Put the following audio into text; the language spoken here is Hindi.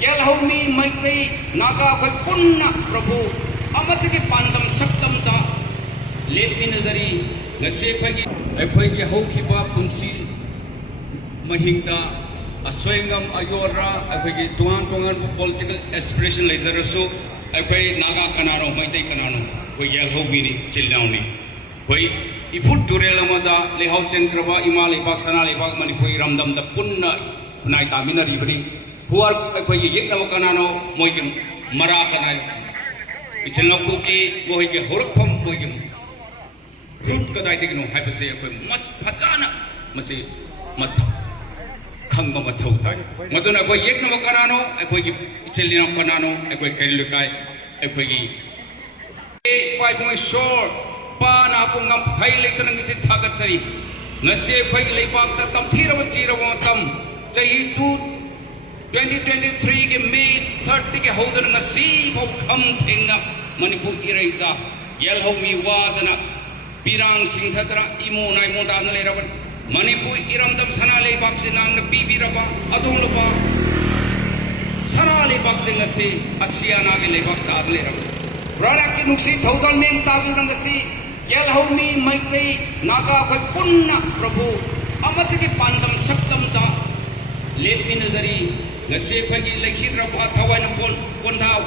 Yelhomi Maitri Naga Punna Prabhu Amataki Pandam Saktamta Lepi Nazari Nasefagi Equaki Hokiba Punsi Mahingda Aswangam Ayora Equaki Tuan political aspiration Lazaraso Equay Naga Kanano Maitri Kanano we Yelhomi Chilnani we Iput Turelamada Lehau Chentrava Imali Paksana Lebak Manipuri Ramdam the Punna Naita Minari Who are a Yekna Kanano, Moigam, Marakana, it's a Nokuki, Mohig, Horpum, Moigam, Root Kadatigno, Hypose, must Patana, Masi, Mat Kanga Matota. Matuna Yekna Kanano, a Quigi, Italian Kanano, a Quig Kalikai, a Quigi. 5 point short, Pana Pungam, Highlighter and Visit Tagatari, Nasi Quigly Park, the Tamtira Watam, Jay 2023 के May 30 के होदर नसीब हो कम थेंगा मणिपुर इरेजा येल्होमी वादना पिरांग सिंथदरा इमो नाइ मोदान लेरबन मणिपुर इरमदम सना लेबाक से नांग पीबी रबा अदों लबा सना लेबाक से नसे असिया नागे लेबाक ताद लेरबन रारा की नुक्सी थौदल में ताबी रंगसी येल्होमी मैत्री नागा खै पुन्ना प्रभु अमत के पांडम सक्तम ता लेपी नजरी Nasi pagi lekhi raba thawan pon pon dah